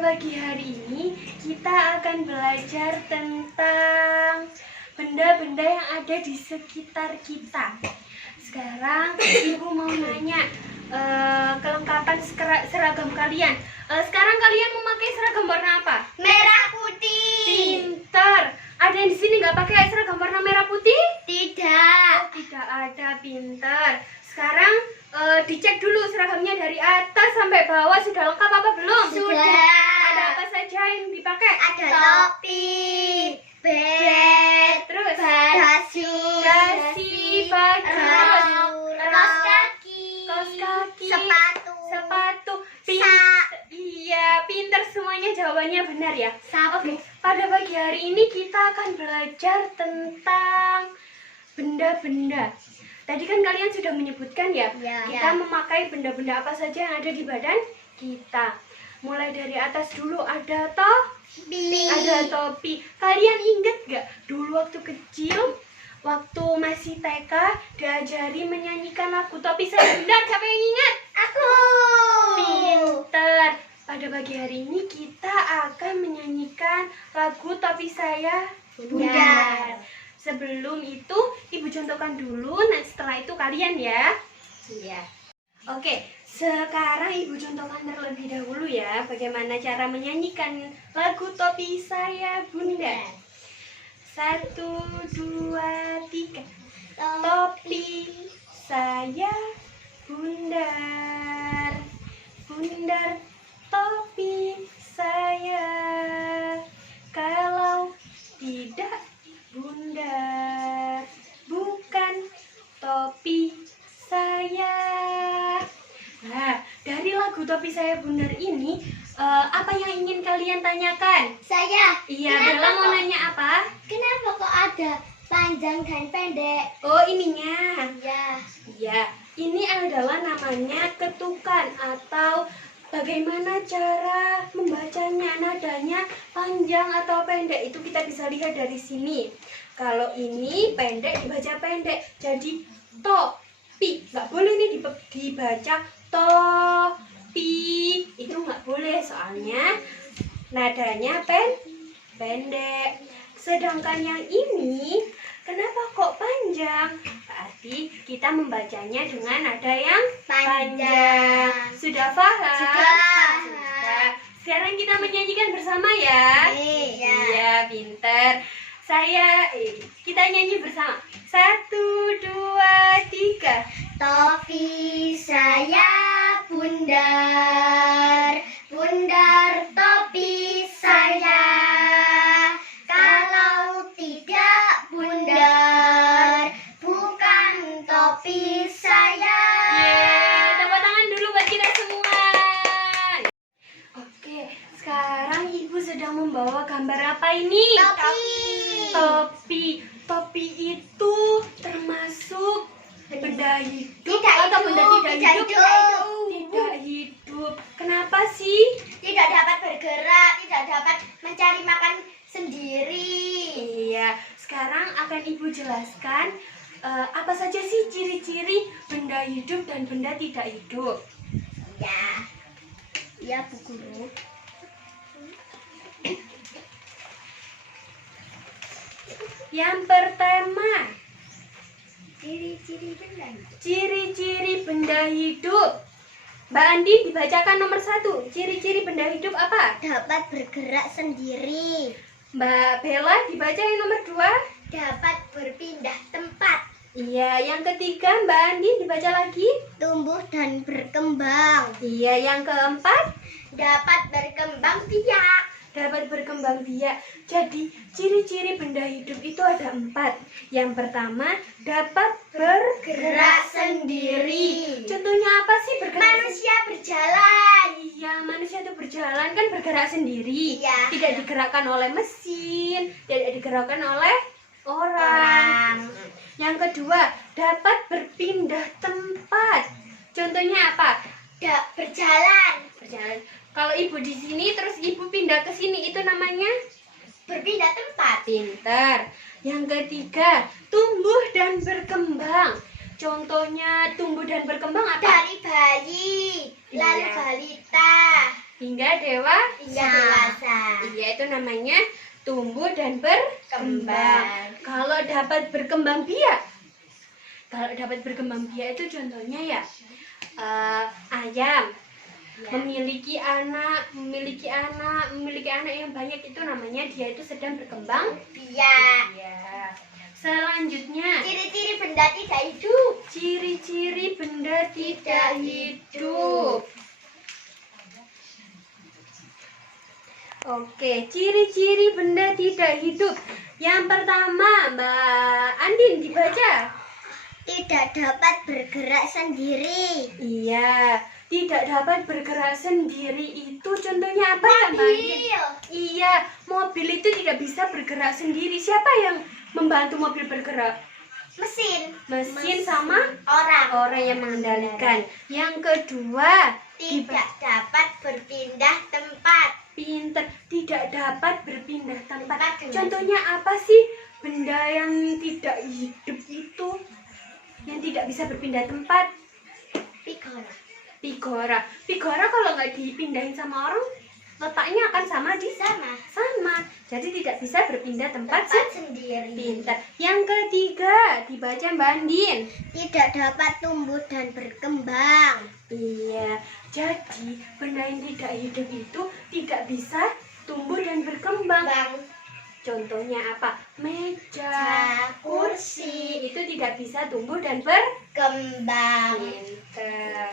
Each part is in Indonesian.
pagi hari ini kita akan belajar tentang benda-benda yang ada di sekitar kita. Sekarang Ibu mau nanya kelengkapan seragam kalian. Sekarang kalian memakai seragam warna apa? Merah putih. Pintar. Ada yang di sini nggak pakai seragam warna merah putih? Tidak. Oh, tidak ada. Pintar. Sekarang dicek dulu seragamnya dari atas sampai bawah sudah lengkap apa belum? Sudah. Ada apa saja yang dipakai? Ada topi, bed, Terus dasi, bagus, kaos kaki, sepatu, Iya, pintar semuanya, jawabannya benar ya. sapu. Pada pagi hari ini kita akan belajar tentang benda-benda. Tadi kan kalian sudah menyebutkan ya, Ya. kita memakai benda-benda apa saja yang ada di badan kita. Mulai dari atas dulu ada topi. Kalian ingat gak dulu waktu kecil, waktu masih TK, diajari menyanyikan lagu Topi Saya Bunda? Siapa yang ingat? Aku. Pinter. Pada pagi hari ini kita akan menyanyikan lagu Topi Saya Bunda. Sebelum itu Ibu contohkan dulu, nah setelah itu kalian ya. Iya. Oke, sekarang Ibu contohkan terlebih dahulu ya bagaimana cara menyanyikan lagu Topi Saya Bunda. 1, 2, 3. Topi saya bundar, bundar topi saya. Kalau tidak bundar, bukan topi saya. Nah, dari lagu Topi Saya Bundar ini, apa yang ingin kalian tanyakan? Saya. Iya, Kenapa Bella mau kok- nanya apa? Kenapa kok ada panjang dan pendek? Oh, ininya. Ya. Ya, ini adalah namanya ketukan atau bagaimana cara membacanya, nadanya panjang atau pendek itu kita bisa lihat dari sini. Kalau ini pendek dibaca pendek, jadi topi. Nggak boleh nih dibaca topi, itu nggak boleh soalnya nadanya pendek. Sedangkan yang ini kenapa kok panjang? Berarti kita membacanya dengan nada yang panjang. Sudah paham? Sudah. Sekarang kita menyanyikan bersama ya. Iya. Iya, pinter. Kita nyanyi bersama. 1, 2, 3. Topi saya bundar, bundar topi saya. Kalau tidak bundar, bukan topi saya. Tepuk tangan dulu buat kita semua. Oke, sekarang Ibu sedang membawa gambar apa ini? Topi. Topi itu termasuk benda hidup Tidak atau hidup, benda tidak tidak hidup? hidup. Tidak hidup. Kenapa sih? Tidak dapat bergerak, tidak dapat mencari makan sendiri. Iya, sekarang akan Ibu jelaskan apa saja sih ciri-ciri benda hidup dan benda tidak hidup. Ya. Ya, Bu Guru. Yang pertama, Ciri-ciri benda hidup. ciri-ciri benda hidup. Mbak Andi, dibacakan nomor 1. Ciri-ciri benda hidup apa? Dapat bergerak sendiri, Mbak Bella, dibaca yang nomor 2. dapat berpindah tempat, Iya, yang ketiga Mbak Andi, dibaca lagi. tumbuh dan berkembang, Iya, yang keempat dapat berkembang biak, dapat berkembang biak. Jadi ciri-ciri benda hidup itu ada 4. Yang pertama, dapat bergerak sendiri. Contohnya apa sih bergerak? Manusia berjalan. Iya, manusia itu berjalan kan bergerak sendiri. Iya. Tidak digerakkan oleh mesin, tidak digerakkan oleh orang. Yang kedua, dapat berpindah tempat. Contohnya apa? Berjalan, Berjalan. Kalau Ibu di sini terus Ibu pindah ke sini itu namanya berpindah tempat, pintar. Yang ketiga, tumbuh dan berkembang. Contohnya tumbuh dan berkembang apa? dari bayi, lalu Iya. balita, hingga dewasa. Iya, itu namanya tumbuh dan berkembang. Kalau dapat berkembang biak, itu contohnya ya ayam. Ya. Memiliki anak yang banyak, itu namanya dia itu sedang berkembang Biak. biak. Selanjutnya, Ciri-ciri benda tidak hidup. ciri-ciri benda tidak hidup. Oke, ciri-ciri benda tidak hidup. Yang pertama, Mbak Andin dibaca. Tidak dapat bergerak sendiri. Iya, tidak dapat bergerak sendiri itu contohnya apa ya, Mbak Andin? Iya, mobil itu tidak bisa bergerak sendiri. Siapa yang membantu mobil bergerak? Mesin sama Orang. orang yang mengendalikan. Yang kedua, Tidak dapat berpindah tempat. pinter, tidak dapat berpindah tempat. Tempat. Contohnya apa sih benda yang tidak hidup itu? Yang tidak bisa berpindah tempat? Pigora. Pigora kalau nggak dipindahin sama orang, letaknya akan sama di Sama. sama. Jadi tidak bisa berpindah tempat Sendiri. pinter. Yang ketiga, dibaca Mbak Andin. Tidak dapat tumbuh dan berkembang. Iya, jadi benda yang tidak hidup itu tidak bisa tumbuh dan berkembang. Contohnya apa? Meja, kursi, itu tidak bisa tumbuh dan Kembang. berpinter.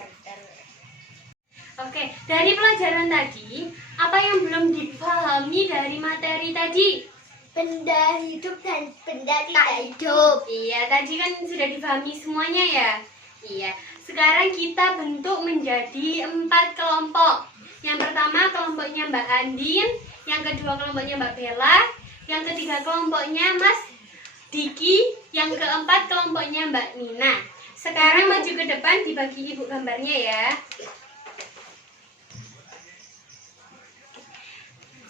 Oke, dari pelajaran tadi, apa yang belum dipahami dari materi tadi? Benda hidup dan benda tidak hidup. Iya, tadi kan sudah dipahami semuanya ya? Iya. Sekarang kita bentuk menjadi 4 kelompok. Yang pertama kelompoknya Mbak Andin, yang kedua kelompoknya Mbak Bella, yang ketiga kelompoknya Mas Diki, yang keempat kelompoknya Mbak Nina. Sekarang maju ke depan, dibagi ibu gambarnya ya.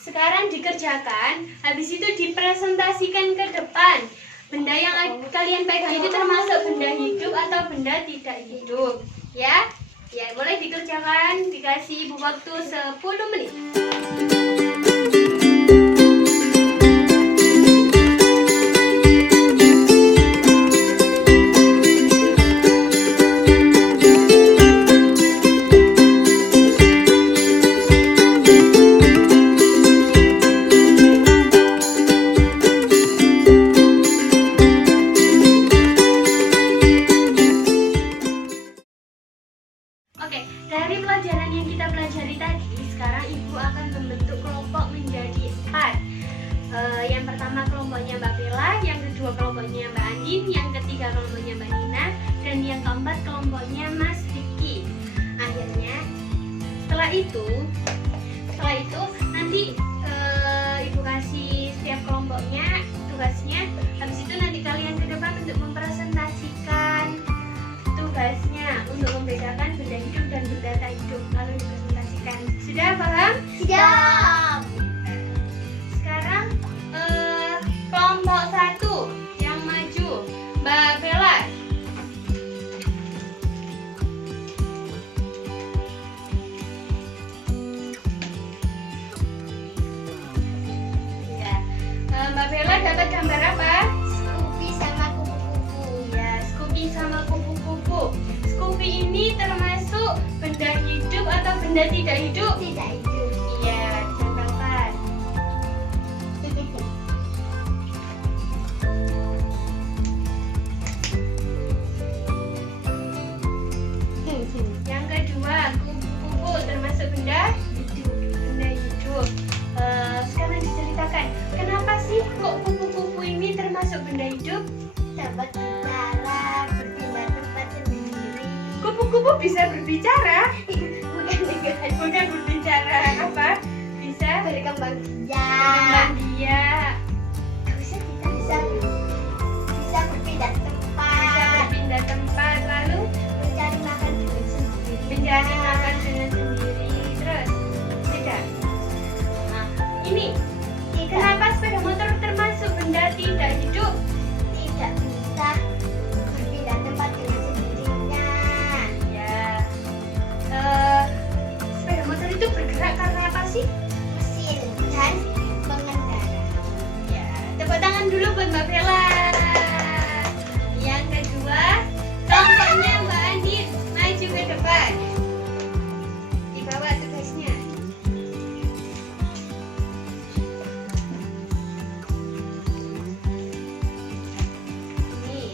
Sekarang dikerjakan, habis itu dipresentasikan ke depan. Benda yang kalian pegang itu termasuk benda hidup atau benda tidak hidup, ya? Ya, boleh dikerjakan, dikasih ibu waktu 10 menit. Oke, dari pelajaran yang kita pelajari tadi, sekarang Ibu akan membentuk kelompok menjadi 4. Yang pertama kelompoknya Mbak Bella, yang kedua kelompoknya Mbak Andin, yang ketiga kelompoknya Mbak Nina, dan yang keempat kelompoknya Mas Vicky. Akhirnya, setelah itu nanti Ibu kasih setiap kelompoknya tugasnya. Habis itu nanti kalian ke depan untuk mempresentasikan tugasnya untuk membedakan benda hidup dan benda tak hidup, lalu dipresentasikan. Sudah paham? Siap. Sekarang kelompok 1 yang maju, Mbak Bella. Ya, Mbak Bella dapat gambar apa? Scoopy sama kupu-kupu. Ya, Scoopy sama kupu-kupu. Scoopy ini termasuk benda hidup atau benda tidak hidup? Tidak hidup. Iya, contohkan. Yang kedua, kupu-kupu termasuk benda hidup. Benda hidup. Sekarang diceritakan, kenapa sih kok kupu-kupu ini termasuk benda hidup? Dapat bicara, berpindah tempat sendiri. Kupu-kupu bisa berbicara? Bukan Bukan berbicara, apa? Bisa berkembang berkembang biak. biak. Bisa berpindah Bisa tempat. berpindah tempat, lalu Mencari makan dengan sendiri. mencari makan dengan sendiri. Terus, tidak. Nah, ini kenapa sepeda motor termasuk benda tidak hidup? Tidak bisa berpindah tempat dengan sendirinya. Ya, sepeda motor itu bergerak karena tangan dulu buat Mbak Bella. Yang kedua, kelompoknya Mbak Andin maju ke depan. Dibawa tugasnya. Ini.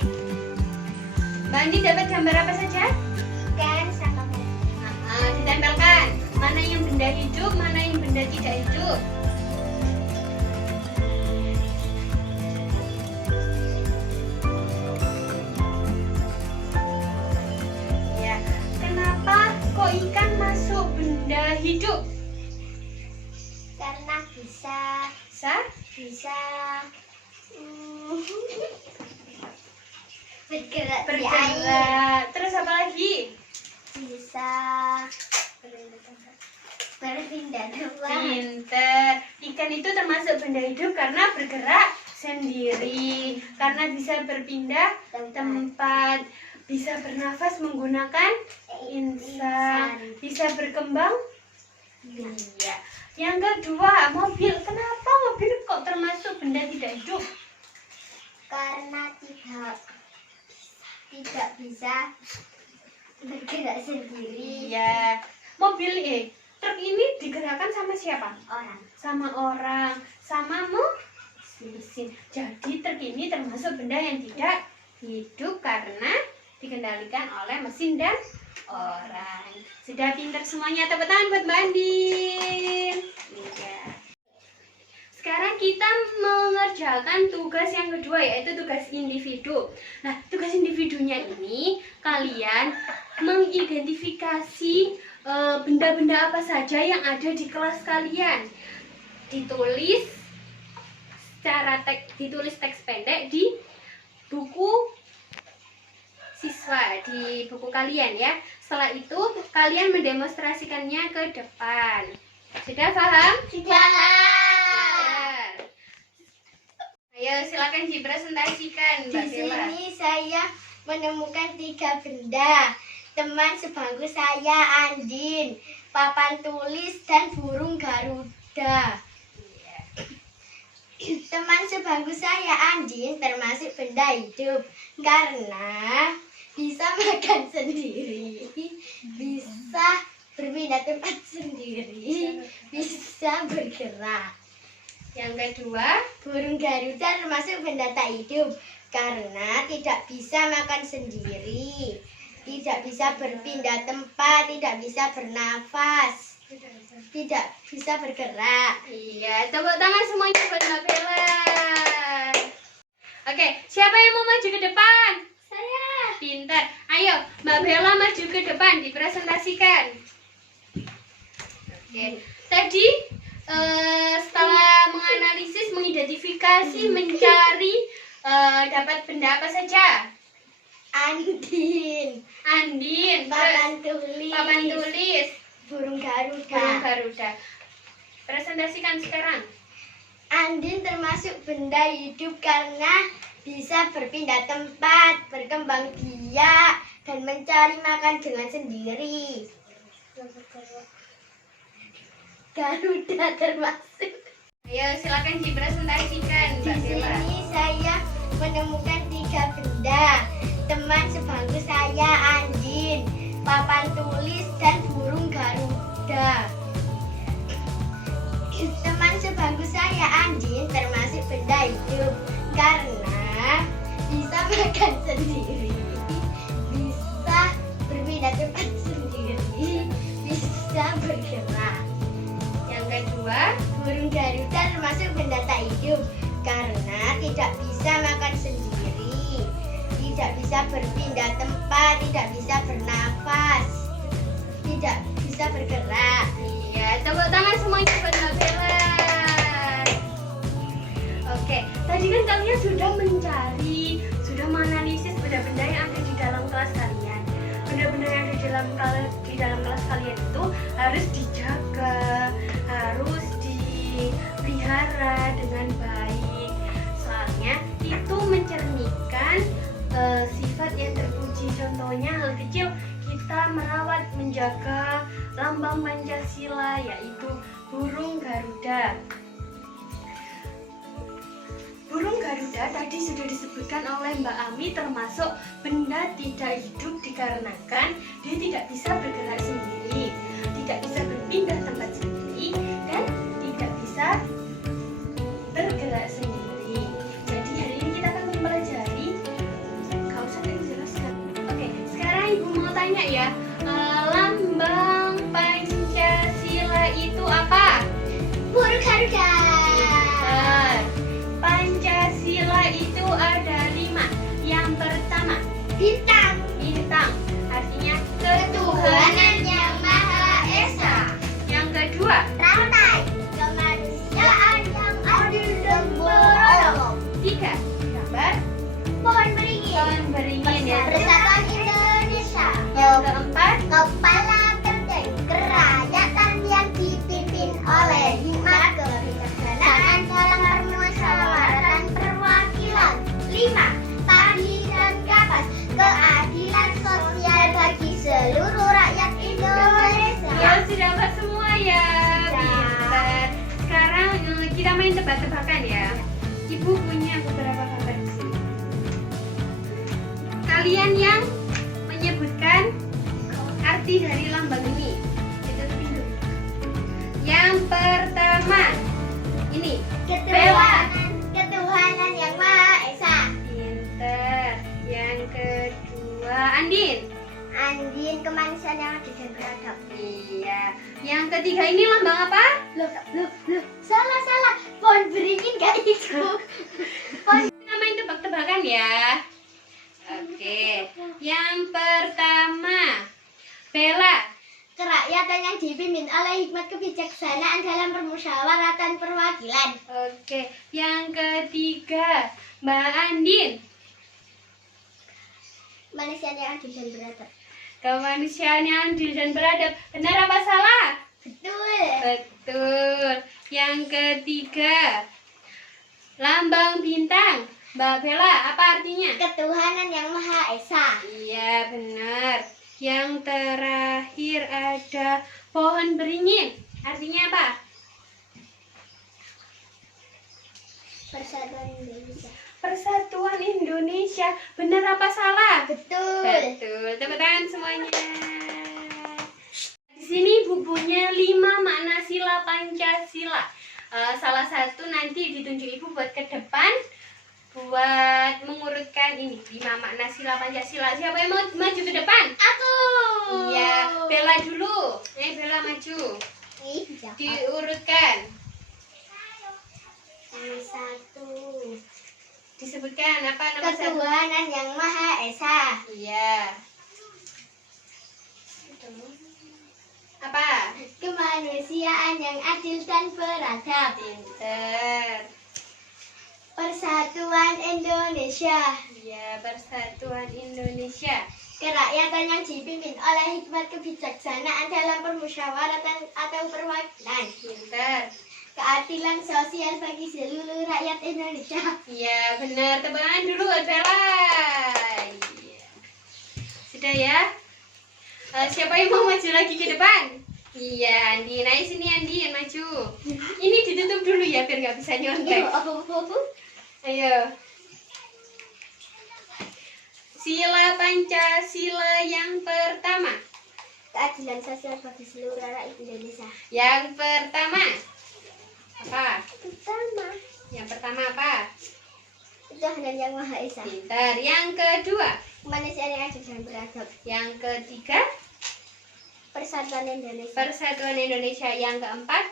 Mbak Andin dapat gambar apa saja? Ikan sama Ditempelkan. Mana yang benda hidup, mana yang benda tidak hidup. Ya, kenapa kok ikan masuk benda hidup? karena bisa Bisa bergerak di air. bergerak. Terus apa lagi? Bisa berpindah tempat. Pinter. Ikan itu termasuk benda hidup karena bergerak sendiri, karena bisa berpindah tempat, bisa bernafas menggunakan insang, bisa berkembang. Iya. Yang kedua, mobil. Kenapa mobil kok termasuk benda tidak hidup? Karena tidak bisa bergerak sendiri. Iya. Mobil truk ini digerakkan sama siapa? Orang. Sama orang, sama mesin. Jadi truk ini termasuk benda yang tidak hidup karena dikendalikan oleh mesin dan orang. Sudah pintar semuanya, tepuk tangan buat Mbak Andin. Iya. Sekarang kita mengerjakan tugas yang kedua, yaitu tugas individu. Nah, tugas individunya ini kalian mengidentifikasi benda-benda apa saja yang ada di kelas kalian. Ditulis ditulis teks pendek di buku siswa, di buku kalian ya. Setelah itu kalian mendemonstrasikannya ke depan. Sudah paham? Sudah. Ayo silakan dipresentasikan, Di Mbak Bella. sini saya menemukan 3 benda. Teman sebangku saya Andin, papan tulis dan burung Garuda. Teman sebangku saya Andin termasuk benda hidup karena bisa makan sendiri, bisa berpindah tempat sendiri, bisa bergerak. Yang kedua, Burung Garuda termasuk benda tak hidup karena tidak bisa makan sendiri, tidak bisa berpindah tempat, tidak bisa bernafas, tidak bisa bergerak. iya, tepuk tangan semuanya buat Mbak Bella. Oke, siapa yang mau maju ke depan? Saya. Pintar. Ayo, Mbak Bella maju ke depan, dipresentasikan. Oke, tadi setelah menganalisis, mengidentifikasi, mencari, dapat benda apa saja? Andin, Andin, papan papan tulis, burung burung Garuda. Garuda. Presentasikan sekarang. Andin termasuk benda hidup karena bisa berpindah tempat, berkembang biak, dan mencari makan dengan sendiri. Garuda termasuk. Ayo, silakan dipresentasikan, Di Mbak Bella. sini saya menemukan 3 benda. Teman sebangku saya Andin, papan tulis dan burung Garuda. Teman sebangku saya Andin termasuk benda hidup karena bisa makan sendiri, bisa berpindah tempat sendiri, bisa bergerak. Yang kedua, Burung Garuda termasuk benda tak hidup karena tidak bisa makan sendiri, tidak bisa berpindah tempat, tidak bisa bernafas, tidak bisa bergerak. iya, tepuk tangan semuanya buat Mbak Bella. Oke, tadi kan kalian sudah mencari, sudah menganalisis benda-benda yang ada di dalam kelas kalian. Benda-benda yang ada di dalam kelas kalian itu harus dijaga, harus dipelihara dengan baik. Soalnya itu mencerminkan sifat yang terpuji. Contohnya hal kecil, kita merawat, menjaga lambang Pancasila, yaitu burung Garuda. Burung Garuda ya, tadi sudah disebutkan oleh Mbak Ami, termasuk benda tidak hidup dikarenakan dia tidak bisa bergerak sendiri, tidak bisa berpindah tempat sendiri, dan tidak bisa bergerak sendiri. Jadi hari ini kita akan mempelajari, kau sampai menjelaskan. Oke, sekarang Ibu mau tanya ya, lambang Pancasila itu apa? Burung Garuda. Pintar. Pancasila itu ada 5. Yang pertama, Bintang. bintang, artinya Ketuhanan yang Maha Esa. Yang kedua, Rantai. Kemanusiaan yang adil dan beradab. 3, gambar Pohon beringin. pohon beringin ya. Persatuan Indonesia. Yang keempat, Kepala Benteng Kerakyatan yang dipimpin oleh hikmat kebijaksanaan dalam permusyawaratan perwakilan. 5. Padi dan kapas keadilan sosial bagi seluruh rakyat Indonesia. ya sudah dapat semua ya. Pintar. Sekarang kita main tebak-tebakan ya. Ibu punya beberapa gambar di sini. Kalian yang menyebutkan arti dari lambang ini. Kita dulu. Yang pertama, ini Ketuhanan yang Maha Esa. pinter. Yang kedua, Andin. Andin kemanusiaan yang adil dan beradab. Iya. Yang ketiga ini lambang apa? Loh, salah. Pohon beringin gak ikut. Kita main tebak-tebakan ya. Oke. Yang pertama, Bella. Kerakyatan yang dipimpin oleh hikmat kebijaksanaan dalam permusyawaratan perwakilan. Oke. Yang ketiga, Mbak Andin. Manusia yang adil dan beradab. Kemanusiaan yang adil dan beradab. Benar apa salah? Betul. Betul. Yang ketiga, lambang bintang. Mbak Bella, apa artinya? Ketuhanan yang Maha Esa. Iya, benar. Yang terakhir ada pohon beringin. Artinya apa? Persatuan Indonesia. Persatuan Indonesia. Benar apa salah? Betul. Betul. Tepuk tangan semuanya. Di sini bukunya 5 makna sila Pancasila. Salah satu nanti ditunjuk Ibu buat ke depan, buat mengurutkan ini 5 makna sila Pancasila. Siapa yang mau maju ke depan? Aku. Iya, Bella dulu. Bella maju. Ih, siapa? Diurutkan. Nomor 1. Disebutkan apa nomor 1? Ketuhanan yang Maha Esa. Iya. Apa? Kemanusiaan yang adil dan beradab. Pinter. Persatuan Indonesia. Iya, Persatuan Indonesia. Kerakyatan yang dipimpin oleh hikmat kebijaksanaan dalam permusyawaratan atau perwakilan. Pinter. Keadilan sosial bagi seluruh rakyat Indonesia. Iya, benar. Tepuk tangan dulu buat Bella. Iya. Sudah ya? Siapa yang mau maju lagi ke depan? Iya, Andi. Naik sini Andi, maju. Ini ditutup dulu ya biar nggak bisa nyontek. Ayo. Sila Pancasila yang pertama. Keadilan sosial bagi seluruh rakyat Indonesia. Yang pertama. Apa? Pertama, Yang pertama apa? Ketuhanan yang Maha Esa. Pintar. Yang kedua. Kemanusiaan yang adil dan beradab. Yang ketiga. Persatuan Indonesia. Persatuan Indonesia. Yang keempat.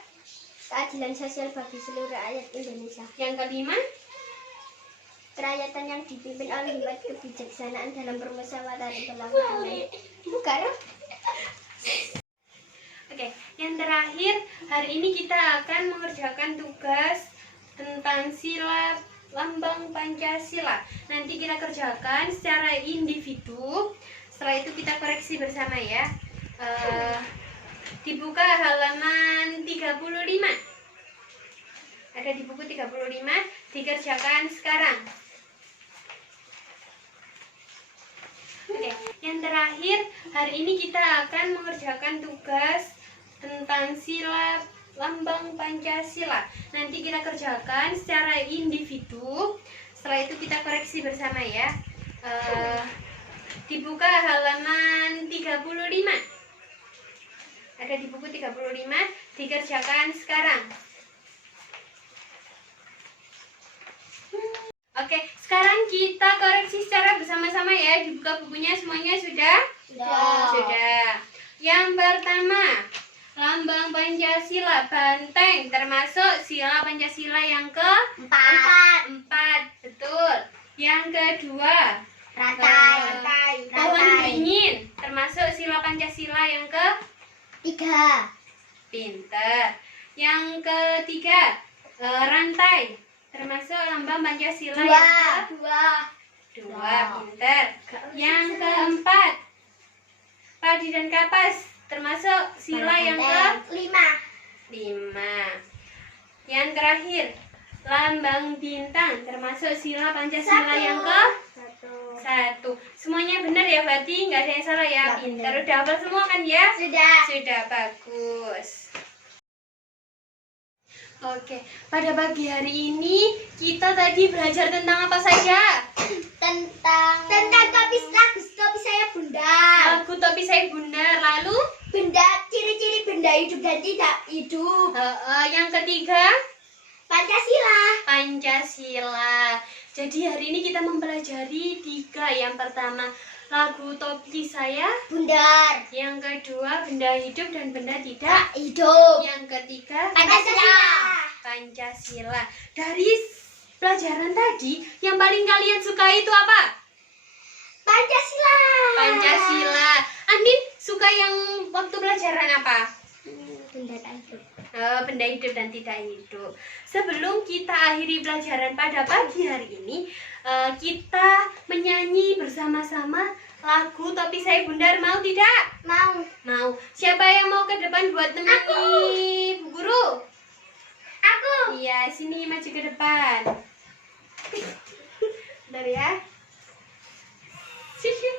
Keadilan sosial bagi seluruh rakyat Indonesia. Yang kelima. Kerakyatan yang dipimpin oleh hikmat kebijaksanaan dalam permusyawaratan perwakilan. Bukan? Oke, yang terakhir, hari ini kita akan mengerjakan tugas tentang sila lambang Pancasila. Nanti kita kerjakan secara individu. Setelah itu kita koreksi bersama ya. Dibuka halaman 35. Ada di buku 35, dikerjakan sekarang. Oke, yang terakhir, hari ini kita akan mengerjakan tugas tentang sila lambang Pancasila. Nanti kita kerjakan secara individu. Setelah itu kita koreksi bersama ya. Dibuka halaman 35. Ada di buku 35, dikerjakan sekarang. Oke, sekarang kita koreksi secara bersama-sama ya. Dibuka bukunya semuanya sudah? Sudah. Yang pertama, lambang Pancasila banteng, termasuk sila Pancasila yang keempat. Betul. Yang kedua, pohon beringin, termasuk sila Pancasila yang Tiga. pinter. Yang ketiga, rantai, termasuk lambang Pancasila yang dua, pinter. Yang keempat, padi dan kapas, termasuk sila yang lima. Yang terakhir, lambang bintang, termasuk sila Pancasila yang satu. Semuanya benar ya berarti, nggak ada yang salah ya. Pinter. Udah hafal semua kan ya? Sudah, bagus. Oke, pada pagi hari ini kita tadi belajar tentang apa saja? Tentang topi saya bundar. Lagu topi saya bundar. Lalu Ciri-ciri benda hidup dan tidak hidup. yang ketiga, Pancasila. Jadi hari ini kita mempelajari 3. Yang pertama, lagu topi saya Bundar. Yang kedua, benda hidup dan benda tidak. Hidup. Yang ketiga, Pancasila. Dari pelajaran tadi, yang paling kalian suka itu apa? Pancasila. Andin suka yang waktu pelajaran apa? Benda tak hidup. Benda hidup dan tidak hidup. Sebelum kita akhiri pelajaran pada pagi hari ini, kita menyanyi bersama-sama lagu Topi Saya Bundar. Mau tidak? Mau. Siapa yang mau ke depan buat nemeni Bu Guru? Aku. Iya, sini maju ke depan. Bentar ya. Kita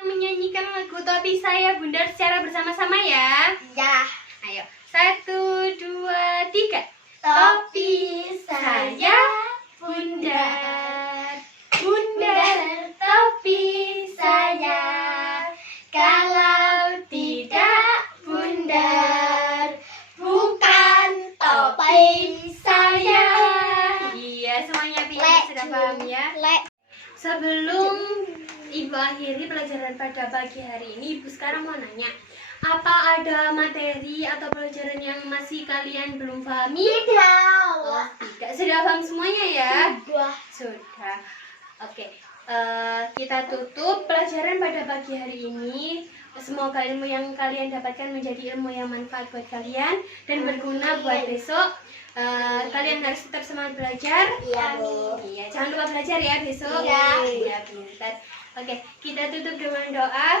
menyanyikan lagu Topi Saya Bundar secara bersama-sama ya. Ya. Ayo, 1, 2, 3. Topi Saya bundar, bundar topi saya. Kalau tidak bundar, bukan topi saya. Iya, semuanya pintar, sudah paham ya. Sebelum Ibu akhiri pelajaran pada pagi hari ini, Ibu sekarang mau nanya, apa ada materi atau pelajaran yang masih kalian belum pahami? Tidak, sudah paham semuanya ya? Sudah. Oke, kita tutup pelajaran pada pagi hari ini. Semoga ilmu yang kalian dapatkan menjadi ilmu yang manfaat buat kalian dan berguna buat besok. Kalian harus tetap semangat belajar. Iya, Bu. Iya, jangan lupa belajar ya besok. Iya. Pintar. Oke, kita tutup dengan doa.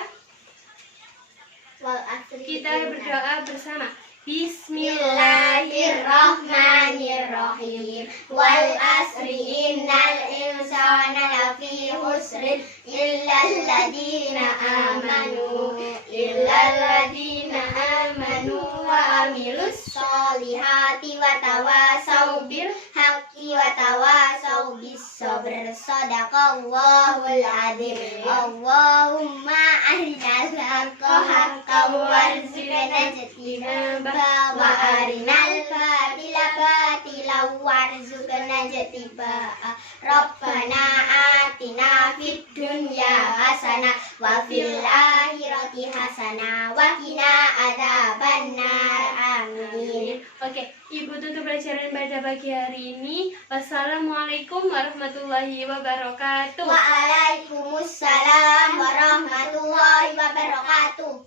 Kita berdoa bersama. Bismillahirrahmanirrahim. Wal asri innal insana lafi khusrin illal ladina amanu wa amilus solihati wa tawasau bil haqqi wa tawasau bis sabr. Sadaqallahul adzim. Allahumma arinal haqqa warzuqna ijtinaba wa arinal batila warzuqna ijtinaba. Rabbana atina fid dunya hasanah wa fil akhirati hasanah wa qina adzabannar. Amin. Oke, Ibu tutup pelajaran pada pagi hari ini. Wassalamualaikum warahmatullahi wabarakatuh. Waalaikumsalam warahmatullahi wabarakatuh.